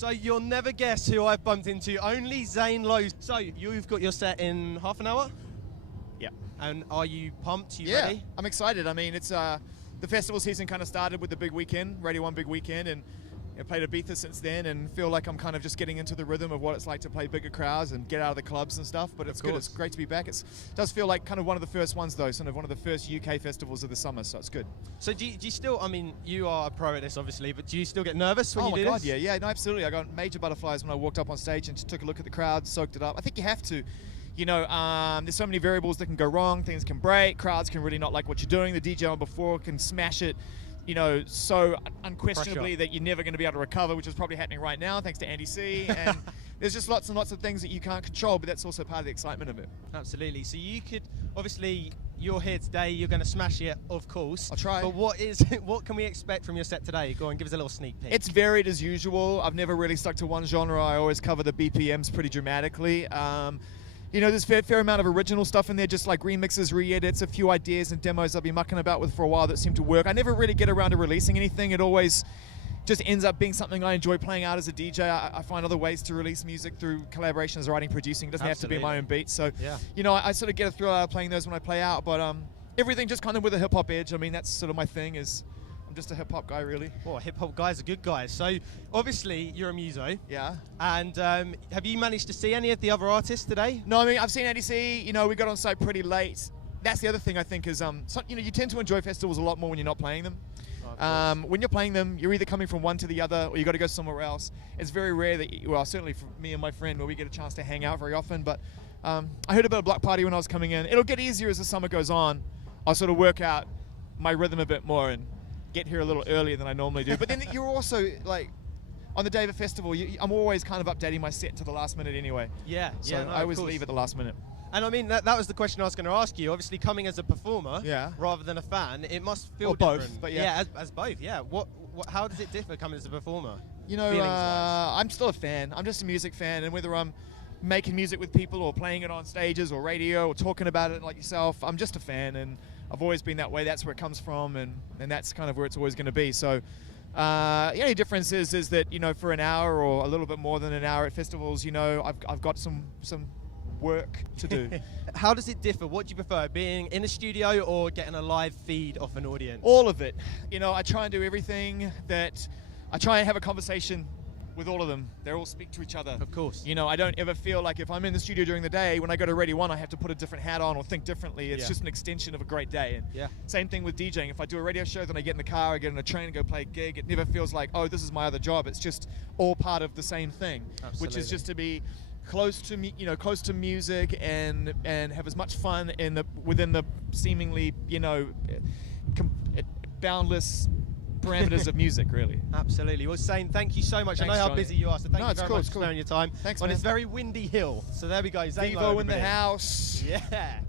So you'll never guess who I've bumped into, only Zane Lowe. So you've got your set in half an hour? Yeah. And are you pumped? You yeah, ready? I'm excited. I mean, it's the festival season kind of started with the big weekend, Radio 1 big weekend, and I played Ibiza since then, and feel like I'm kind of just getting into the rhythm of what it's like to play bigger crowds and get out of the clubs and stuff. But it's good. It's great to be back. It does feel like kind of one of the first ones, though, sort of one of the first UK festivals of the summer, so it's good. So do you still, I mean, you are a pro at this, obviously, but do you still get nervous when you do this? Oh my God, yeah, no, absolutely. I got major butterflies when I walked up on stage and took a look at the crowd, soaked it up. I think you have to. You know, there's so many variables that can go wrong. Things can break. Crowds can really not like what you're doing. The DJ on before can smash it, you know, so unquestionably that you're never going to be able to recover, which is probably happening right now thanks to Andy C. And there's just lots and lots of things that you can't control, but that's also part of the excitement of it. Absolutely. So you could, obviously, you're here today. You're going to smash it, of course. I'll try. But what can we expect from your set today? Go on, give us a little sneak peek. It's varied as usual. I've never really stuck to one genre. I always cover the BPMs pretty dramatically. You know, there's a fair amount of original stuff in there, just like remixes, re-edits, a few ideas and demos I've been mucking about with for a while that seem to work. I never really get around to releasing anything. It always just ends up being something I enjoy playing out as a DJ. I find other ways to release music through collaborations, writing, producing. It doesn't have to be my own beat. So, you know, I sort of get a thrill out of playing those when I play out, but everything just kind of with a hip-hop edge. I mean, that's sort of my thing is... I'm just a hip-hop guy, really. Well, hip-hop guys are good guys. So, obviously, you're a muso. Yeah. And have you managed to see any of the other artists today? No, I mean, I've seen Andy C. You know, we got on site pretty late. That's the other thing I think is, you know, you tend to enjoy festivals a lot more when you're not playing them. When you're playing them, you're either coming from one to the other or you got to go somewhere else. It's very rare that, well, certainly for me and my friend, where we get a chance to hang out very often. But I heard about a block party when I was coming in. It'll get easier as the summer goes on. I'll sort of work out my rhythm a bit more and get here a little earlier than I normally do. But then you're also, like, on the day of a festival, I'm always kind of updating my set to the last minute anyway. Yeah, so no, I always leave at the last minute. And I mean, that was the question I was going to ask you. Obviously, coming as a performer rather than a fan, it must feel different. Both, but as both, yeah. How does it differ coming as a performer? You know, I'm still a fan. I'm just a music fan, and whether I'm making music with people or playing it on stages or radio or talking about it like yourself, I'm just a fan, and I've always been that way. That's where it comes from, and that's kind of where it's always going to be. So the only difference is that, you know, for an hour or a little bit more than an hour at festivals, you know, I've got some work to do. How does it differ? What do you prefer, being in a studio or getting a live feed off an audience? All of it. You know, I try and do everything that... I try and have a conversation with all of them. They all speak to each other. Of course. You know, I don't ever feel like if I'm in the studio during the day, when I go to Radio 1, I have to put a different hat on or think differently. It's just an extension of a great day. And same thing with DJing. If I do a radio show, then I get in the car, I get on a train and go play a gig. It never feels like, oh, this is my other job. It's just all part of the same thing. Absolutely. Which is just to be close to close to music and have as much fun within the seemingly, you know, boundless parameters of music, really. Absolutely. Well, Zane, thank you so much. Thanks, I know how Johnny. busy you are, so thank you very much for cool. sparing your time. Thanks, on man. this very windy hill. So there we go. Zane Vivo Lowe, in the house. Yeah.